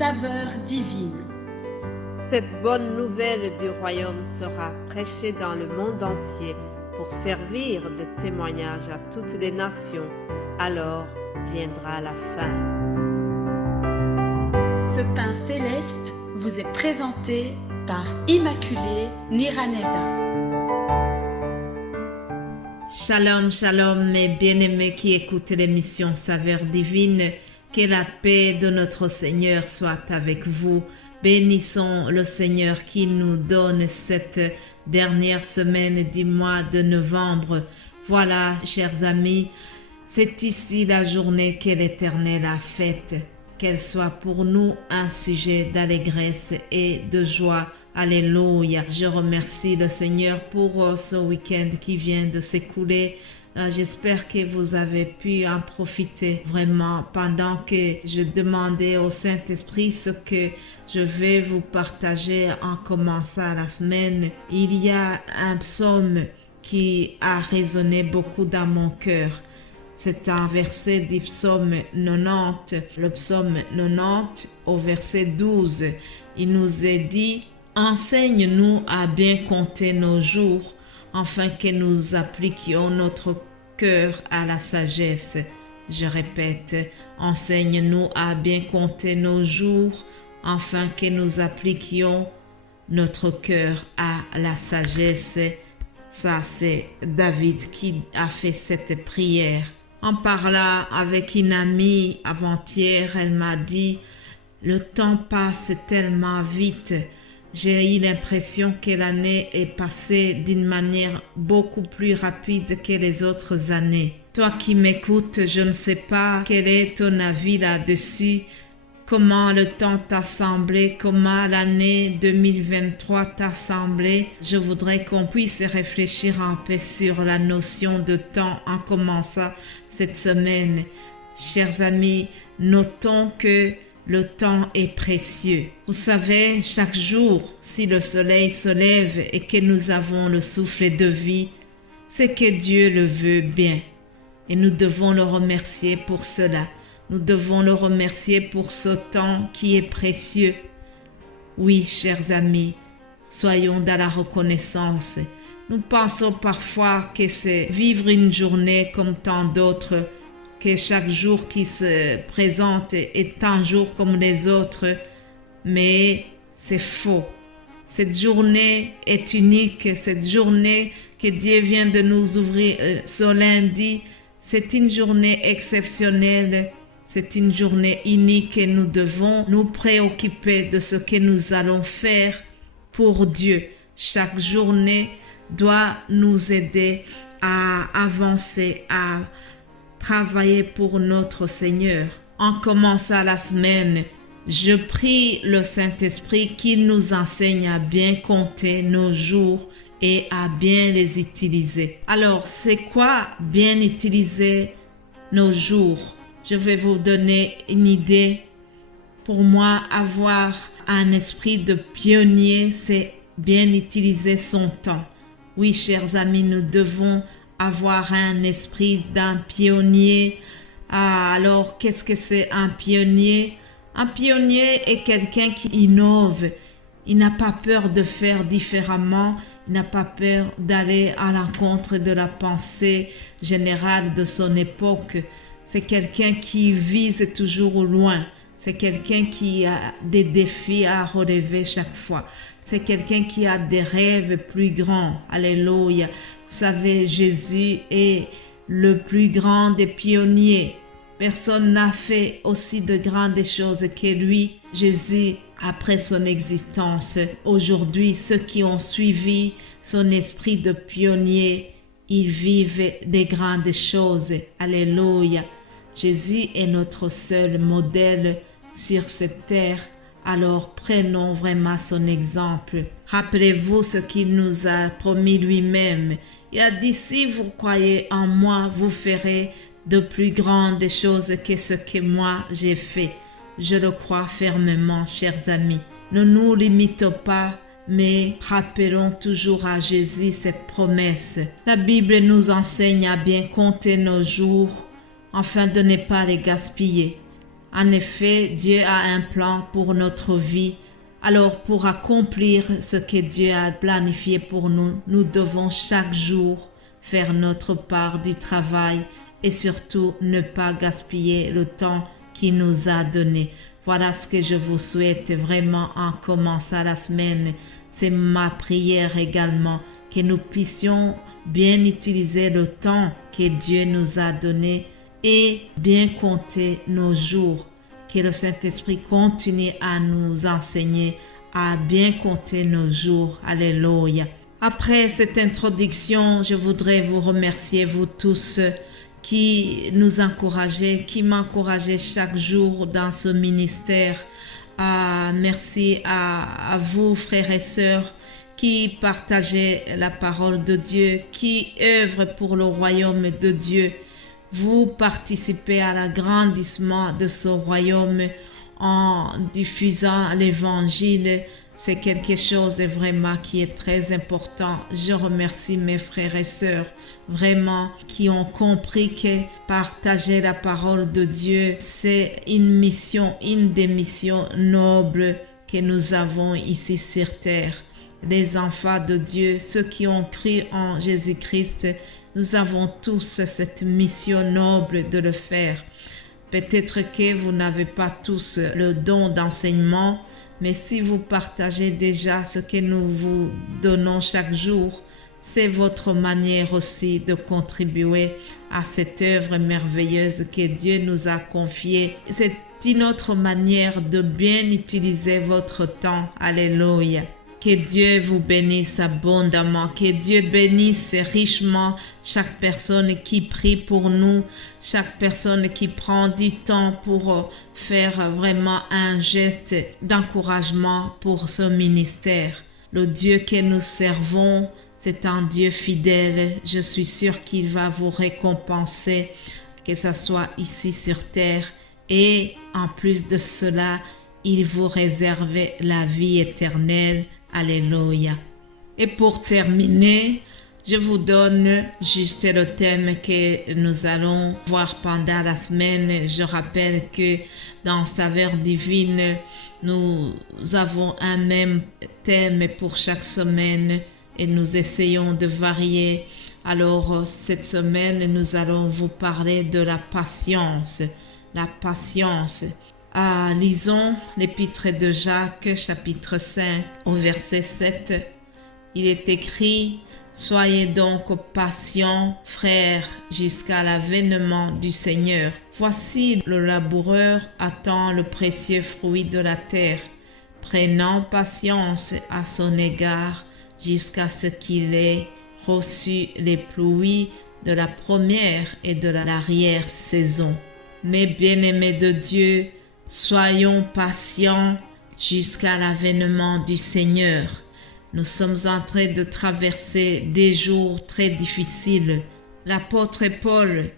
saveur divine. Cette bonne nouvelle du royaume sera prêchée dans le monde entier pour servir de témoignage à toutes les nations. Alors viendra la fin. Ce pain céleste vous est présenté par Immaculée Niraneza. Shalom, shalom, mes bien-aimés qui écoutent l'émission Saveur Divine. Que la paix de notre Seigneur soit avec vous. Bénissons le Seigneur qui nous donne cette dernière semaine du mois de novembre. Voilà, chers amis, c'est ici la journée que l'Éternel a faite. Qu'elle soit pour nous un sujet d'allégresse et de joie. Alléluia. Je remercie le Seigneur pour ce week-end qui vient de s'écouler. J'espère que vous avez pu en profiter vraiment pendant que je demandais au Saint-Esprit ce que je vais vous partager en commençant la semaine. Il y a un psaume qui a résonné beaucoup dans mon cœur. C'est un verset du psaume 90, le psaume 90 au verset 12. Il nous est dit: enseigne-nous à bien compter nos jours, afin que nous appliquions notre cœur à la sagesse. Je répète, enseigne-nous à bien compter nos jours, afin que nous appliquions notre cœur à la sagesse. Ça, c'est David qui a fait cette prière. En parlant avec une amie avant-hier, elle m'a dit: le temps passe tellement vite. J'ai eu l'impression que l'année est passée d'une manière beaucoup plus rapide que les autres années. Toi qui m'écoutes, je ne sais pas quel est ton avis là-dessus, comment le temps t'a semblé, comment l'année 2023 t'a semblé. Je voudrais qu'on puisse réfléchir un peu sur la notion de temps en commençant cette semaine. Chers amis, notons que le temps est précieux. Vous savez, chaque jour, si le soleil se lève et que nous avons le souffle de vie, c'est que Dieu le veut bien. Et nous devons le remercier pour cela. Nous devons le remercier pour ce temps qui est précieux. Oui, chers amis, soyons dans la reconnaissance. Nous pensons parfois que c'est vivre une journée comme tant d'autres, que chaque jour qui se présente est un jour comme les autres, mais c'est faux. Cette journée est unique, cette journée que Dieu vient de nous ouvrir ce lundi, c'est une journée exceptionnelle, c'est une journée unique et nous devons nous préoccuper de ce que nous allons faire pour Dieu. Chaque journée doit nous aider à avancer, à travailler pour notre Seigneur. En commençant la semaine, je prie le Saint-Esprit qu'il nous enseigne à bien compter nos jours et à bien les utiliser. Alors, c'est quoi bien utiliser nos jours? Je vais vous donner une idée. Pour moi, avoir un esprit de pionnier, c'est bien utiliser son temps. Oui, chers amis, nous devons avoir un esprit d'un pionnier. Alors, qu'est-ce que c'est un pionnier? Un pionnier est quelqu'un qui innove. Il n'a pas peur de faire différemment. Il n'a pas peur d'aller à l'encontre de la pensée générale de son époque. C'est quelqu'un qui vise toujours au loin. C'est quelqu'un qui a des défis à relever chaque fois. C'est quelqu'un qui a des rêves plus grands. Alléluia. Vous savez, Jésus est le plus grand des pionniers. Personne n'a fait aussi de grandes choses que lui. Jésus, après son existence, aujourd'hui, ceux qui ont suivi son esprit de pionnier, ils vivent des grandes choses. Alléluia. Jésus est notre seul modèle sur cette terre. Alors prenons vraiment son exemple. Rappelez-vous ce qu'il nous a promis lui-même. Il a dit: si vous croyez en moi, vous ferez de plus grandes choses que ce que moi j'ai fait. Je le crois fermement, chers amis. Ne nous limitons pas, mais rappelons toujours à Jésus cette promesse. La Bible nous enseigne à bien compter nos jours, afin de ne pas les gaspiller. En effet, Dieu a un plan pour notre vie. Alors, pour accomplir ce que Dieu a planifié pour nous, nous devons chaque jour faire notre part du travail et surtout ne pas gaspiller le temps qu'il nous a donné. Voilà ce que je vous souhaite vraiment en commençant la semaine. C'est ma prière également, que nous puissions bien utiliser le temps que Dieu nous a donné et bien compter nos jours. Que le Saint-Esprit continue à nous enseigner à bien compter nos jours. Alléluia. Après cette introduction, je voudrais vous remercier, vous tous, qui nous encouragez, qui m'encouragez chaque jour dans ce ministère. Merci à vous, frères et sœurs, qui partagez la parole de Dieu, qui œuvrent pour le royaume de Dieu. Vous participez à l'agrandissement de ce royaume en diffusant l'évangile. C'est quelque chose vraiment qui est très important. Je remercie mes frères et sœurs vraiment qui ont compris que partager la parole de Dieu, c'est une mission, une des missions nobles que nous avons ici sur terre. Les enfants de Dieu, ceux qui ont cru en Jésus-Christ, nous avons tous cette mission noble de le faire. Peut-être que vous n'avez pas tous le don d'enseignement, mais si vous partagez déjà ce que nous vous donnons chaque jour, c'est votre manière aussi de contribuer à cette œuvre merveilleuse que Dieu nous a confiée. C'est une autre manière de bien utiliser votre temps. Alléluia. Que Dieu vous bénisse abondamment, que Dieu bénisse richement chaque personne qui prie pour nous, chaque personne qui prend du temps pour faire vraiment un geste d'encouragement pour ce ministère. Le Dieu que nous servons, c'est un Dieu fidèle. Je suis sûre qu'il va vous récompenser, que ce soit ici sur terre. Et en plus de cela, il vous réserve la vie éternelle. Alléluia. Et pour terminer, je vous donne juste le thème que nous allons voir pendant la semaine. Je rappelle que dans Saveur divine, nous avons un même thème pour chaque semaine et nous essayons de varier. Alors, cette semaine, nous allons vous parler de la patience. La patience. Lisons l'épître de Jacques, chapitre 5, au verset 7. Il est écrit: « Soyez donc patients, frères, jusqu'à l'avènement du Seigneur. Voici le laboureur attend le précieux fruit de la terre, prenant patience à son égard jusqu'à ce qu'il ait reçu les pluies de la première et de l'arrière-saison. Mes bien-aimés de Dieu, soyons patients jusqu'à l'avènement du Seigneur. Nous sommes en train de traverser des jours très difficiles. L'apôtre Paul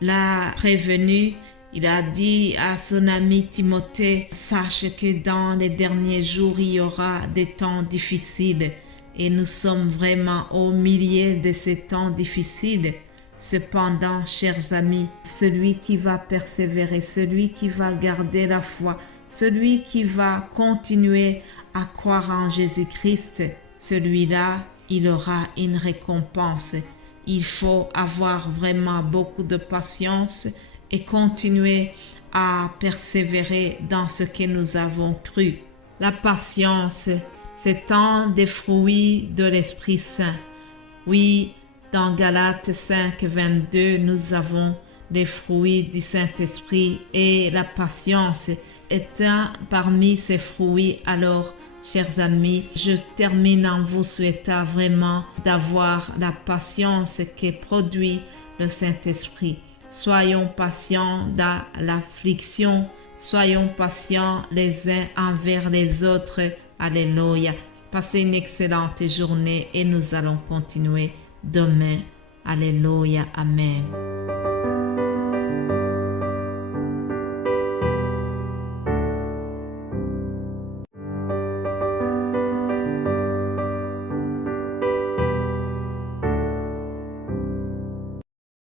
l'a prévenu. Il a dit à son ami Timothée: « Sache que dans les derniers jours, il y aura des temps difficiles. » Et nous sommes vraiment au milieu de ces temps difficiles. Cependant, chers amis, celui qui va persévérer, celui qui va garder la foi, celui qui va continuer à croire en Jésus-Christ, celui-là, il aura une récompense. Il faut avoir vraiment beaucoup de patience et continuer à persévérer dans ce que nous avons cru. La patience, c'est un des fruits de l'Esprit Saint. Oui, dans Galates 5, 22, nous avons les fruits du Saint-Esprit et la patience est un parmi ces fruits. Alors, chers amis, je termine en vous souhaitant vraiment d'avoir la patience que produit le Saint-Esprit. Soyons patients dans l'affliction, soyons patients les uns envers les autres. Alléluia. Passez une excellente journée et nous allons continuer demain. Alléluia. Amen.